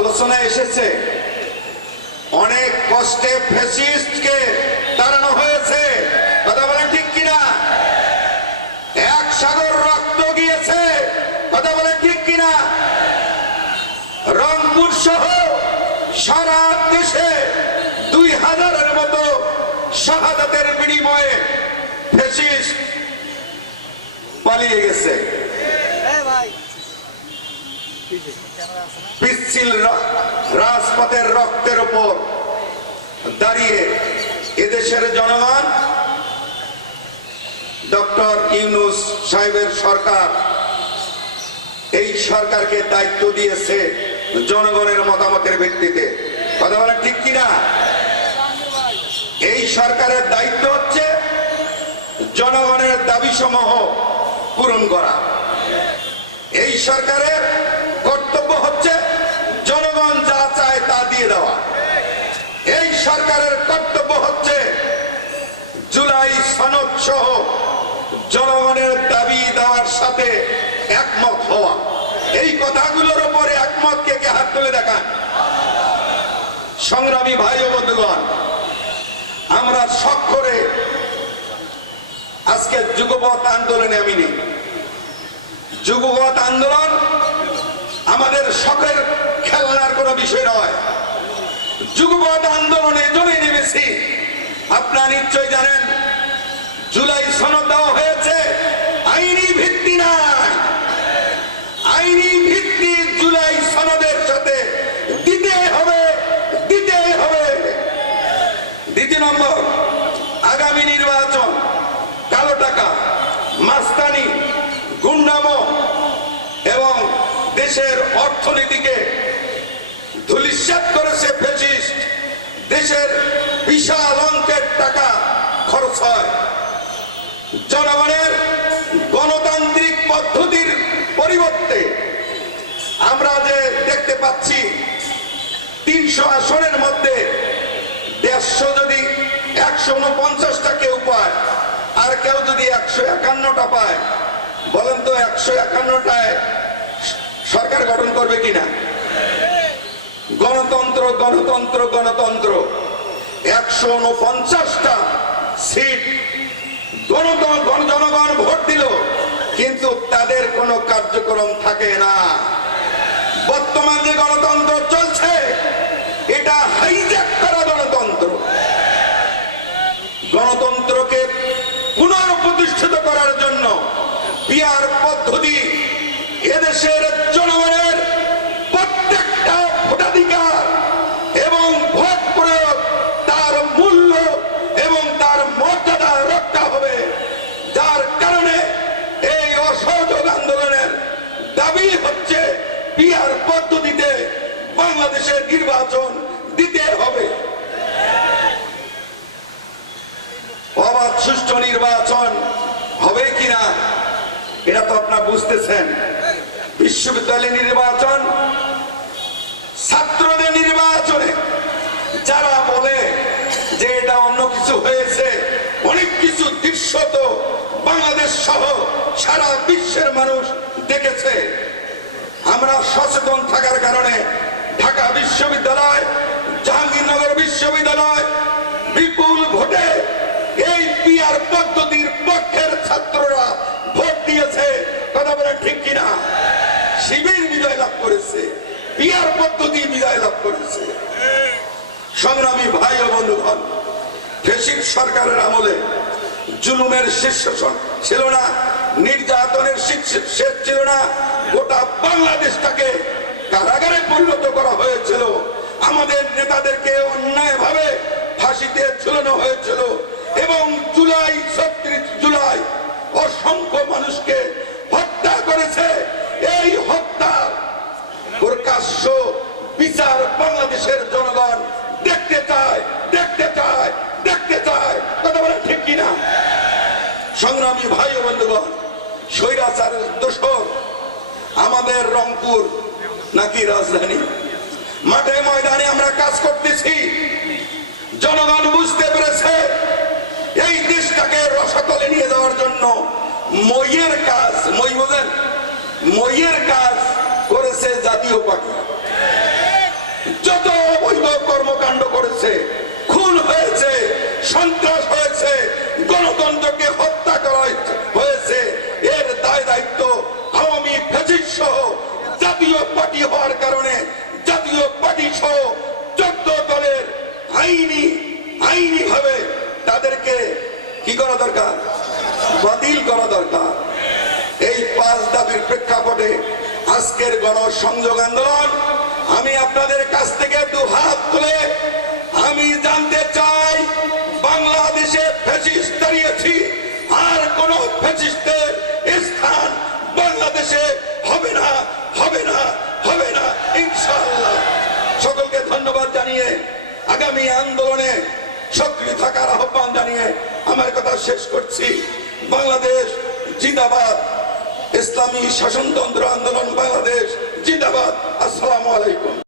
আলোচনায় এসেছে। অনেক কষ্টে ফেসিস্টকে তাড়ানো হয়েছে। কথা বলেন ঠিক কিনা? এক সাগর রক্ত গিয়েছে। কথা বলেন ঠিক কিনা? রংপুর সহ সারা দেশে দুই হাজারের মতো শাহাদাতের বিনিময়ে ফেসিস্ট পালিয়ে গেছে। পিচ্ছিল রাজপথের রক্তের উপর দাঁড়িয়ে এদেশের জনগণ, ডক্টর ইউনুস সাহেবের সরকার, এই সরকারকে দায়িত্ব দিয়েছে জনগণের মতামতের ভিত্তিতে। কথা বলেন ঠিক কিনা? এই সরকারের দায়িত্ব হচ্ছে জনগণের দাবি সমূহ পূরণ করা। এই সরকারের জুলাই সনদ সহ জনগণের দাবি দেওয়ার সাথে একমত হওয়া। এই কথাগুলোর উপরে একমত কে কে হাত তুলে দেখান? সংগ্রামী ভাই ও বন্ধুগণ, আমরা সক্ষরে আজকে যুগপথ আন্দোলনে আমি নেই যুগপথ আন্দোলন আমাদের শখের খেলনার কোনো বিষয় নয়। যুগপথ আন্দোলনে জমে নেমেছি। আপনারা নিশ্চয় জানেন জুলাই সনদ দেওয়া হয়েছে। আইনি ভিত্তি নাই। আইনি ভিত্তি জুলাই সনদের সাথে দিতে হবে দিতে হবে। দ্বিতীয় নম্বর, আগামী নির্বাচন, কালো টাকা, মাস্তানি, গুন্ডাম এবং দেশের অর্থনীতিকে ধুলিস্যাত করেছে ফেসিস্ট। দেশের বিশাল অঙ্কের টাকা খরচ হয়। জনগণের গণতান্ত্রিক পদ্ধতির পরিবর্তে আমরা যে দেখতে পাচ্ছি, তিনশো আসনের মধ্যে দেড়শো যদি একশো উনপঞ্চাশটা কেউ পায় আর কেউ যদি একশো একান্নটা পায়, বলেন তো একশো একান্নটায় সরকার গঠন করবে কিনা? গণতন্ত্র গণতন্ত্র গণতন্ত্র। একশো উনপঞ্চাশটা সিট জনগণ ভোট দিল, কিন্তু তাদের কোনো কার্যক্রম থাকে না। বর্তমান যে গণতন্ত্র চলছে, এটা হাইজ্যাক করা গণতন্ত্র। গণতন্ত্রকে পুনঃপ্রতিষ্ঠিত করার জন্য পিয়ার পদ্ধতি এদেশের জনগণের দাবি হচ্ছে পিয়ার পদ্ধতিতে বাংলাদেশের নির্বাচন দিতে হবে। অবাধ সুষ্ঠু নির্বাচন হবে কিনা, এটা তো আপনারা বুঝতেছেন। বিশ্ববিদ্যালয় নির্বাচন, ছাত্রদের নির্বাচনে যারা বলে যে এটা অন্য কিছু হয়েছে, অনেক কিছু দৃশ্য তো বাংলাদেশ সহ সারা বিশ্বের মানুষ দেখেছে। আমরা সচেতন থাকার কারণে ঢাকা বিশ্ববিদ্যালয়, জাহাঙ্গীরনগর বিশ্ববিদ্যালয় বিপুল ভোটে এই পিয়ার পদ্ধতির পক্ষের ছাত্ররা ভোট দিয়েছে। কথা বলেন ঠিক কিনা? শিবির বিজয় লাভ করেছে পিয়ার পদ্ধতি বিজয় লাভ করেছে। সংগ্রামী ভাই ও বন্ধুগণ, ফেসিক সরকারের আমলে জুলুমের শীর্ষ ছিল না। নির্যাতনের শেষ ছিল না। গোটা বাংলাদেশটাকে কারাগারে পরিণত করা হয়েছিল। আমাদের নেতাদেরকে অন্যায় ভাবে ফাঁসিতে ঝুলানো হয়েছিল এবং জুলাই, ছত্রিশ জুলাই অসংখ্য মানুষকে হত্যা করেছে। এই হত্যা প্রকাশ্য বিচার বাংলাদেশের জনগণ দেখতে চায় দেখতে চায় দেখতে চায়। কথা বলে ঠিক কিনা? সংগ্রামী ভাই বন্ধুগণ স্বৈরাচারের দোষর আমাদের রংপুর নাকি রাজধানী? মাঠে ময়দানে আমরা কাজ করতেছি। জনগণ বুঝতে পেরেছে এই দেশটাকে রসাতলে নিয়ে যাওয়ার জন্য মইয়ের কাজ, মই বোঝেন মইয়ের কাজ করেছে জাতীয় পার্টি। যত অবৈধ কর্মকাণ্ড করেছে, খুন হয়েছে, সন্ত্রাস হয়েছে, গণতন্ত্রকে হত্যা সহ জাতীয় পার্টি আন্দোলন, আমি আপনাদের কাছ থেকে দু হাত তুলে আমি জানতে চাই, বাংলাদেশে ফ্যাসিস্ট দাঁড়িয়েছি, আর কোন ফ্যাসিস্টের আগামী আন্দোলনে সক্রিয় থাকার আহ্বান জানিয়ে আমার কথা শেষ করছি। বাংলাদেশ জিন্দাবাদ। ইসলামী শাসনতন্ত্র আন্দোলন বাংলাদেশ জিন্দাবাদ। আসসালামু আলাইকুম।